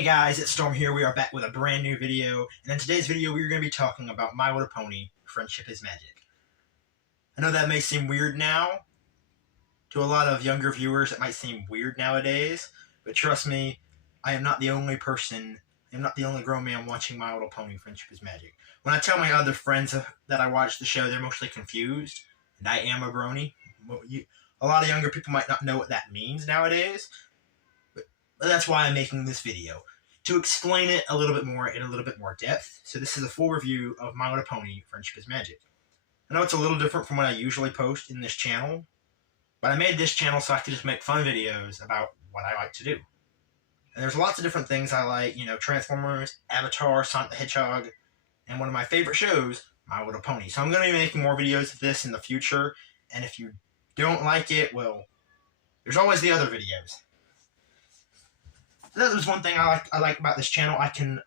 Hey guys, it's Storm here. We are back with a brand new video, and in today's video we are going to be talking about My Little Pony, Friendship is Magic. I know that may seem weird now. To a lot of younger viewers, it might seem weird nowadays, but trust me, I am not the only person, I am not the only grown man watching My Little Pony, Friendship is Magic. When I tell my other friends that I watch the show, they're mostly confused, and I am a brony. A lot of younger people might not know what that means nowadays, but that's why I'm making this video, to explain it a little bit more in a little bit more depth. So this is a full review of My Little Pony, Friendship is Magic. I know it's a little different from what I usually post in this channel, but I made this channel so I could just make fun videos about what I like to do. And there's lots of different things I like, Transformers, Avatar, Sonic the Hedgehog, and one of my favorite shows, My Little Pony. So I'm going to be making more videos of this in the future, and if you don't like it, well, there's always the other videos. That was one thing I like about this channel. I can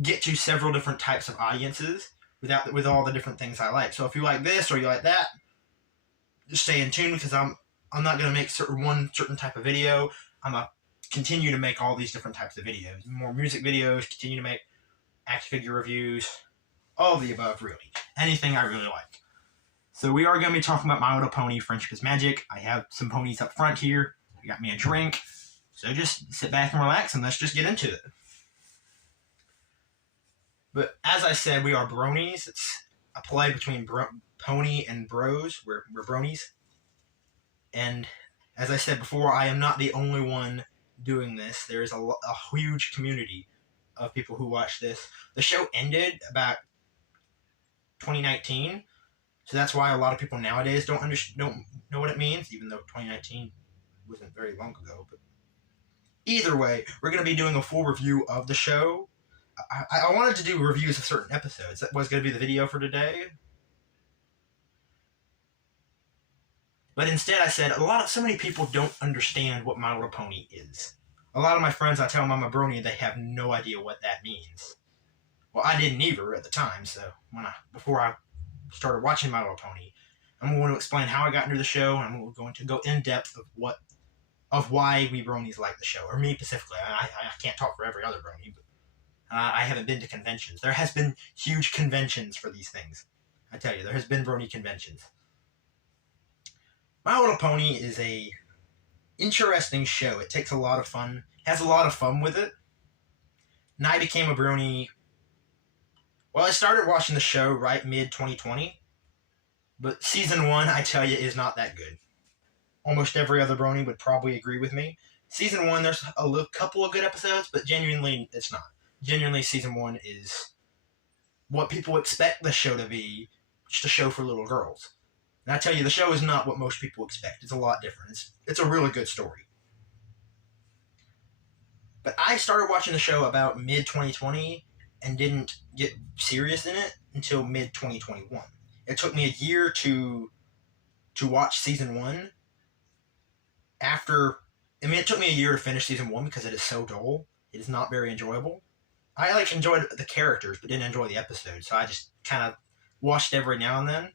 get to several different types of audiences with all the different things I like. So if you like this or you like that, just stay in tune, because I'm not going to make one certain type of video. I'm going to continue to make all these different types of videos. More music videos, continue to make action figure reviews, all of the above, really. Anything I really like. So we are going to be talking about My Little Pony, Friendship is Magic. I have some ponies up front here. I got me a drink. So just sit back and relax, and let's just get into it. But as I said, we are bronies. It's a play between pony and bros. We're bronies. And as I said before, I am not the only one doing this. There is a huge community of people who watch this. The show ended about 2019, so that's why a lot of people nowadays don't know what it means, even though 2019 wasn't very long ago. But either way, we're going to be doing a full review of the show. I wanted to do reviews of certain episodes. That was going to be the video for today. But instead I said, so many people don't understand what My Little Pony is. A lot of my friends, I tell them I'm a brony, they have no idea what that means. Well, I didn't either at the time, so before I started watching My Little Pony, I'm going to explain how I got into the show, and I'm going to go in depth of why we bronies like the show, or me specifically. I can't talk for every other brony, but I haven't been to conventions. There has been huge conventions for these things. I tell you, there has been brony conventions. My Little Pony is a interesting show. It takes a lot of fun, has a lot of fun with it. And I became a brony. Well, I started watching the show right mid-2020, but season 1, I tell you, is not that good. Almost every other brony would probably agree with me. Season 1, there's a couple of good episodes, but genuinely, it's not. Genuinely, season 1 is what people expect the show to be, just a show for little girls. And I tell you, the show is not what most people expect. It's a lot different. It's a really good story. But I started watching the show about mid-2020 and didn't get serious in it until mid-2021. It took me a year to watch season 1. It took me a year to finish season 1 because it is so dull. It is not very enjoyable. I enjoyed the characters, but didn't enjoy the episodes, so I just kind of watched every now and then.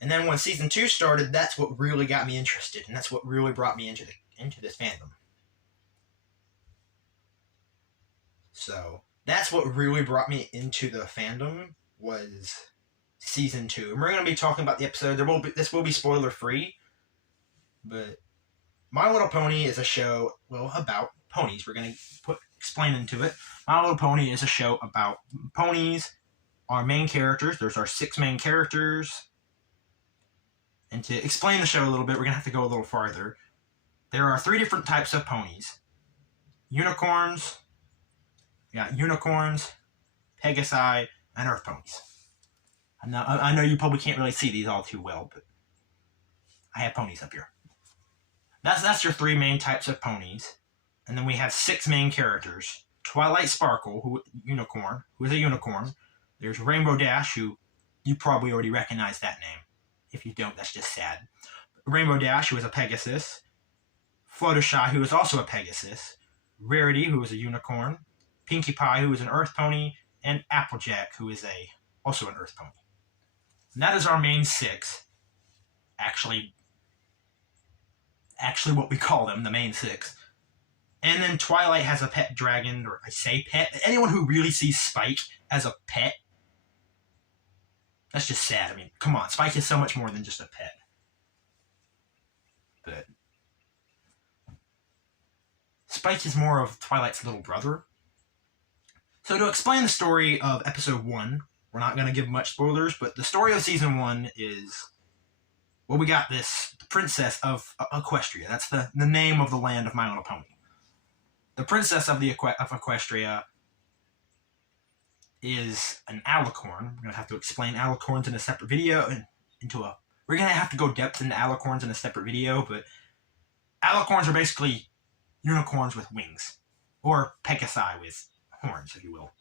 And then when season 2 started, that's what really got me interested, and that's what really brought me into this fandom. So that's what really brought me into the fandom, was season 2. And we're going to be talking about the episode. This will be spoiler free, but My Little Pony is a show, about ponies. We're going to explain into it. My Little Pony is a show about ponies. Our main characters, there's our 6 main characters. And to explain the show a little bit, we're going to have to go a little farther. There are 3 different types of ponies. Unicorns, Pegasi, and Earth ponies. I know you probably can't really see these all too well, but I have ponies up here. That's your 3 main types of ponies. And then we have 6 main characters. Twilight Sparkle, who is a unicorn. There's Rainbow Dash, who you probably already recognize that name. If you don't, that's just sad. Rainbow Dash, who is a Pegasus. Fluttershy, who is also a Pegasus. Rarity, who is a unicorn. Pinkie Pie, who is an Earth pony. And Applejack, who is also an Earth pony. And that is our main 6. Actually what we call them, the main 6. And then Twilight has a pet dragon, or I say pet. Anyone who really sees Spike as a pet, that's just sad. I mean, come on, Spike is so much more than just a pet. But Spike is more of Twilight's little brother. So to explain the story of episode 1, we're not going to give much spoilers, but the story of season 1 is, well, we got this princess of Equestria. That's the name of the land of My Little Pony. The princess of Equestria is an alicorn. We're going to have to explain alicorns in a separate video. We're going to have to go depth into alicorns in a separate video, but alicorns are basically unicorns with wings. Or Pegasi with horns, if you will.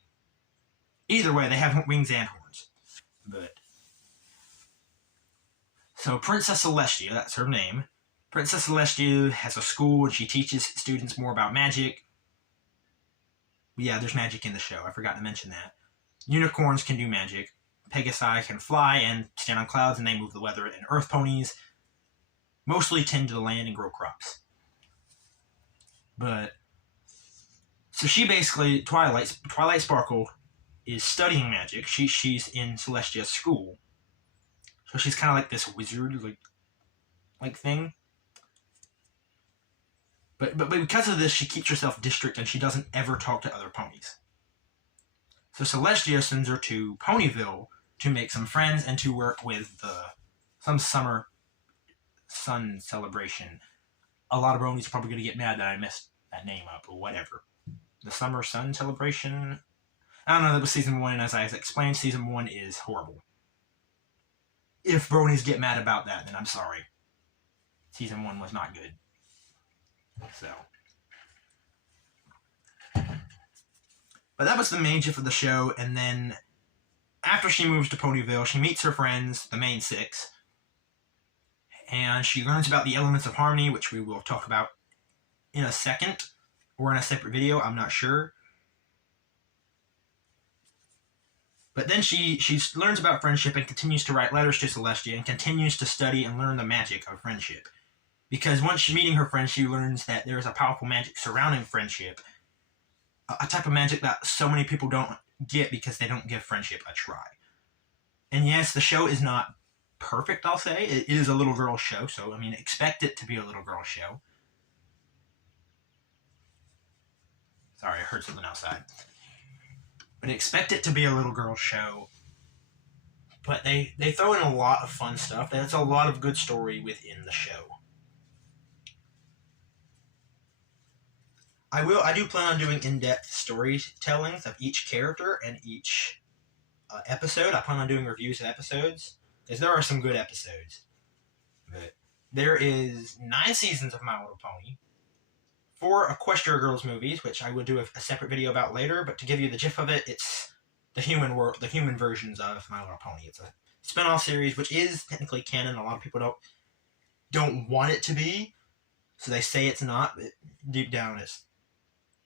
Either way, they have wings and horns. So Princess Celestia, that's her name. Princess Celestia has a school and she teaches students more about magic. Yeah, there's magic in the show. I forgot to mention that. Unicorns can do magic. Pegasi can fly and stand on clouds, and they move the weather. And earth ponies mostly tend to the land and grow crops. So she basically, Twilight Sparkle is studying magic. She's in Celestia's school. So she's kind of like this wizard, like thing. But because of this, she keeps herself district and she doesn't ever talk to other ponies. So Celestia sends her to Ponyville to make some friends and to work with some summer sun celebration. A lot of ponies are probably going to get mad that I messed that name up, or whatever. The summer sun celebration? I don't know, that was season 1, and as I explained, season 1 is horrible. If bronies get mad about that, then I'm sorry. Season 1 was not good. So. But that was the main gist of the show, and then after she moves to Ponyville, she meets her friends, the main 6, and she learns about the elements of harmony, which we will talk about in a second, or in a separate video, I'm not sure. But then she learns about friendship and continues to write letters to Celestia and continues to study and learn the magic of friendship. Because once meeting her friends, she learns that there is a powerful magic surrounding friendship. A type of magic that so many people don't get because they don't give friendship a try. And yes, the show is not perfect, I'll say. It is a little girl show, so, I mean, expect it to be a little girl show. Sorry, I heard something outside. But expect it to be a little girl show. But they throw in a lot of fun stuff. There's a lot of good story within the show. I do plan on doing in-depth storytellings of each character and each episode. I plan on doing reviews of episodes, because there are some good episodes. But there is 9 seasons of My Little Pony, 4 Equestria Girls movies, which I will do a separate video about later. But to give you the gist of it, it's the human versions of My Little Pony. It's a spin-off series, which is technically canon. A lot of people don't want it to be, so they say it's not. But deep down, it's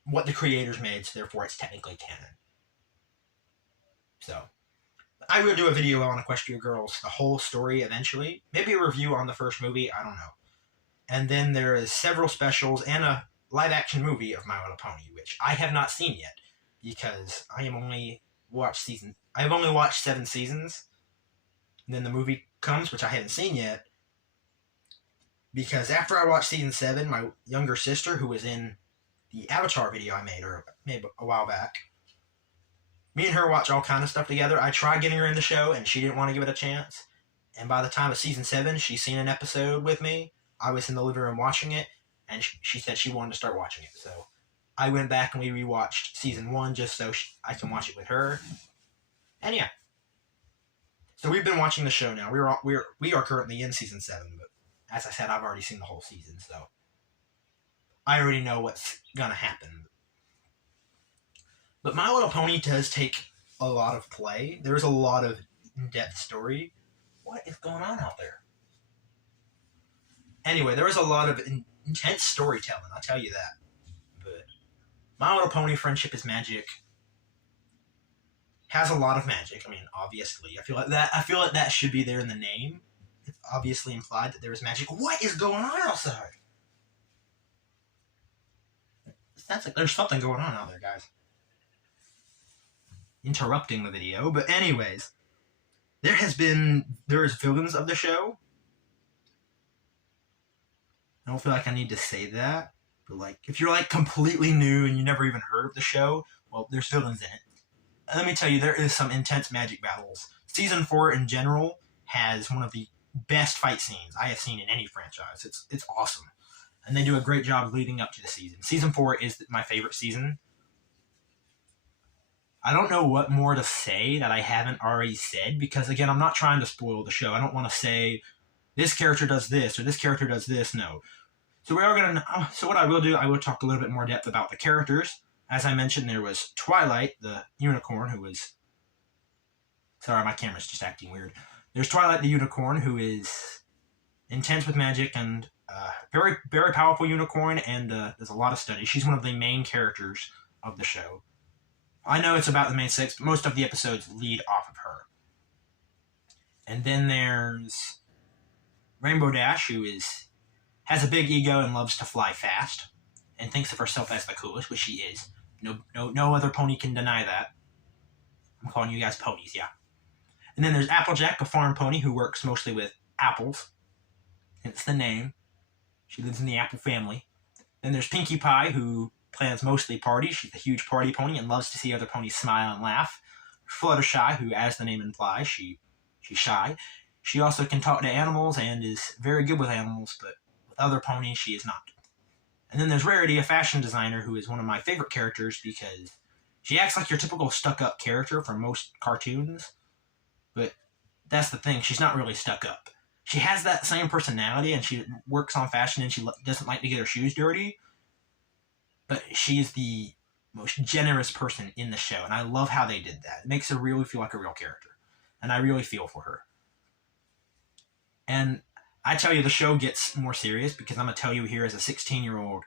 what the creators made, so therefore it's technically canon. So, I will do a video on Equestria Girls, the whole story eventually. Maybe a review on the first movie, I don't know. And then there is several specials and a live-action movie of My Little Pony, which I have not seen yet, because I've only watched 7 seasons. And then the movie comes, which I haven't seen yet, because after I watched season 7, my younger sister, who was in the Avatar video I made a while back, me and her watch all kind of stuff together. I tried getting her in the show, and she didn't want to give it a chance. And by the time of season 7, she's seen an episode with me. I was in the living room watching it, and she said she wanted to start watching it. So I went back and we rewatched season 1 just so I can watch it with her. And yeah. So we've been watching the show now. We are currently in season 7, but as I said, I've already seen the whole season, so I already know what's gonna happen. But My Little Pony does take a lot of play. There's a lot of in-depth story. What is going on out there? Anyway, there is a lot of intense storytelling, I'll tell you that. But My Little Pony Friendship is Magic has a lot of magic. I mean, obviously. I feel like that should be there in the name. It's obviously implied that there is magic. What is going on outside? there's something going on out there, guys. Interrupting the video, but anyways, there is villains of the show. I don't feel like I need to say that, but like if you're like completely new and you never even heard of the show, well, there's villains in it. And let me tell you, there is some intense magic battles. Season 4 in general has one of the best fight scenes I have seen in any franchise. It's awesome. And they do a great job leading up to the season. Season 4 is my favorite season. I don't know what more to say that I haven't already said, because again, I'm not trying to spoil the show. I don't want to say this character does this or this character does this. No. So what I will do, I will talk a little bit more depth about the characters. As I mentioned, there was Twilight, the unicorn, who was... Sorry, my camera's just acting weird. There's Twilight, the unicorn, who is intense with magic and very, very powerful unicorn, and there's a lot of study. She's one of the main characters of the show. I know it's about the main six, but most of the episodes lead off of her. And then there's Rainbow Dash, who has a big ego and loves to fly fast, and thinks of herself as the coolest, which she is. No other pony can deny that. I'm calling you guys ponies, yeah. And then there's Applejack, a farm pony who works mostly with apples. Hence the name. She lives in the apple family. Then there's Pinkie Pie, who plans mostly parties. She's a huge party pony and loves to see other ponies smile and laugh. Fluttershy, who, as the name implies, she's shy. She also can talk to animals and is very good with animals, but with other ponies, she is not. And then there's Rarity, a fashion designer, who is one of my favorite characters because she acts like your typical stuck-up character from most cartoons. But that's the thing, she's not really stuck up. She has that same personality, and she works on fashion, and she doesn't like to get her shoes dirty. But she is the most generous person in the show, and I love how they did that. It makes her really feel like a real character, and I really feel for her. And I tell you, the show gets more serious because I'm going to tell you here, as a 16-year-old,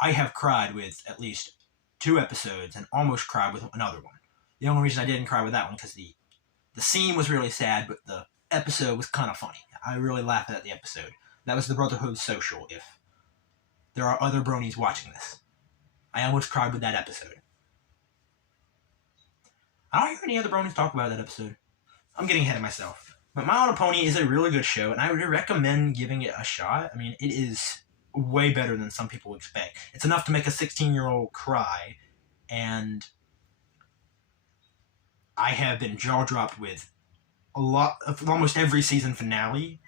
I have cried with at least 2 episodes and almost cried with another one. The only reason I didn't cry with that one because the scene was really sad, but the episode was kind of funny. I really laughed at the episode. That was the Brotherhood Social, if there are other bronies watching this. I almost cried with that episode. I don't hear any other bronies talk about that episode. I'm getting ahead of myself. But My Little Pony is a really good show, and I would recommend giving it a shot. I mean, it is way better than some people expect. It's enough to make a 16-year-old cry, and I have been jaw-dropped with a lot of almost every season finale.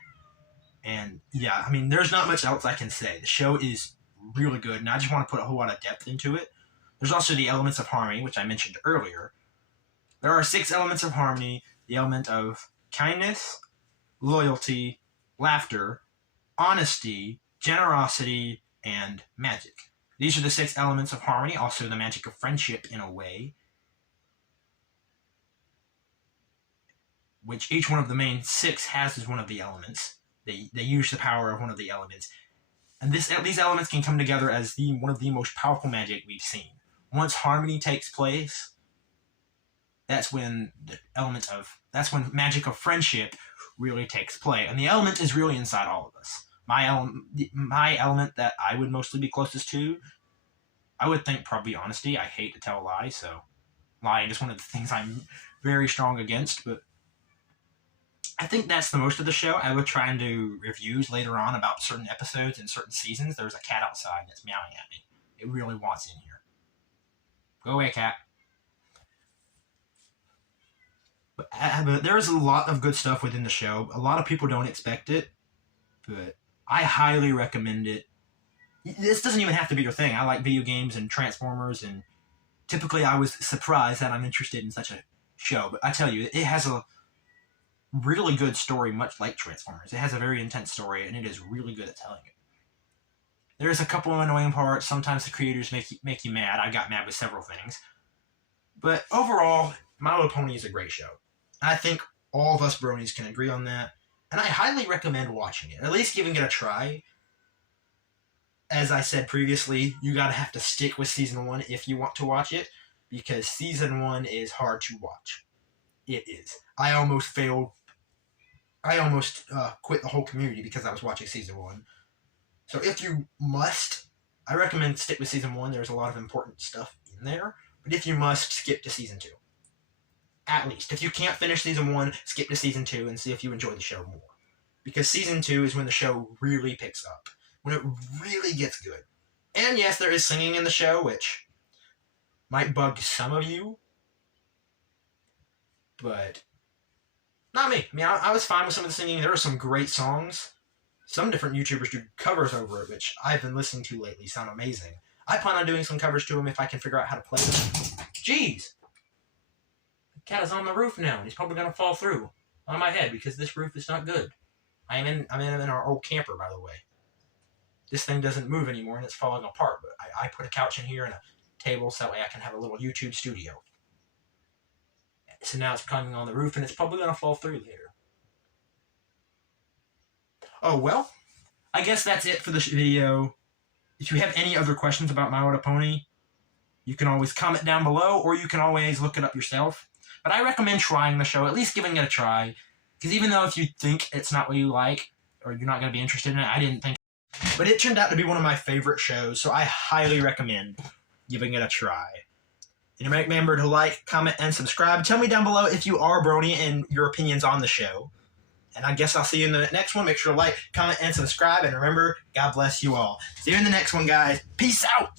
And yeah, I mean, there's not much else I can say. The show is really good, and I just want to put a whole lot of depth into it. There's also the elements of harmony, which I mentioned earlier. There are 6 elements of harmony: the element of kindness, loyalty, laughter, honesty, generosity, and magic. These are the 6 elements of harmony, also the magic of friendship in a way, which each one of the main 6 has as one of the elements. They use the power of one of the elements. And these elements can come together as one of the most powerful magic we've seen. Once harmony takes place, that's when magic of friendship really takes play. And the element is really inside all of us. My element that I would mostly be closest to, I would think probably honesty. I hate to tell a lie, so lying is one of the things I'm very strong against, but I think that's the most of the show. I will try and do reviews later on about certain episodes and certain seasons. There's a cat outside that's meowing at me. It really wants in here. Go away, cat. But there's a lot of good stuff within the show. A lot of people don't expect it, but I highly recommend it. This doesn't even have to be your thing. I like video games and Transformers, and typically I was surprised that I'm interested in such a show. But I tell you, it has a really good story, much like Transformers. It has a very intense story, and it is really good at telling it. There's a couple of annoying parts. Sometimes the creators make you mad. I got mad with several things. But overall, My Little Pony is a great show. I think all of us bronies can agree on that. And I highly recommend watching it, at least giving it a try. As I said previously, you gotta have to stick with Season 1 if you want to watch it, because Season 1 is hard to watch. It is. I almost quit the whole community because I was watching Season 1. So if you must I recommend stick with season 1. There's a lot of important stuff in there. But if you must, skip to season 2. At least. If you can't finish season 1, skip to season 2 and see if you enjoy the show more. Because season 2 is when the show really picks up. When it really gets good. And yes, there is singing in the show, which might bug some of you. But not me. I mean, I was fine with some of the singing. There are some great songs. Some different YouTubers do covers over it, which I've been listening to lately. Sound amazing. I plan on doing some covers to them if I can figure out how to play them. Jeez! The cat is on the roof now, and he's probably going to fall through on my head because this roof is not good. I'm in our old camper, by the way. This thing doesn't move anymore, and it's falling apart. But I put a couch in here and a table so that way I can have a little YouTube studio. So now it's climbing on the roof, and it's probably going to fall through later. Oh, well, I guess that's it for this video. If you have any other questions about My Little Pony, you can always comment down below, or you can always look it up yourself. But I recommend trying the show, at least giving it a try. Because even though if you think it's not what you like, or you're not going to be interested in it, I didn't think. But it turned out to be one of my favorite shows, so I highly recommend giving it a try. And remember to like, comment, and subscribe. Tell me down below if you are a brony and your opinions on the show. And I guess I'll see you in the next one. Make sure to like, comment, and subscribe. And remember, God bless you all. See you in the next one, guys. Peace out.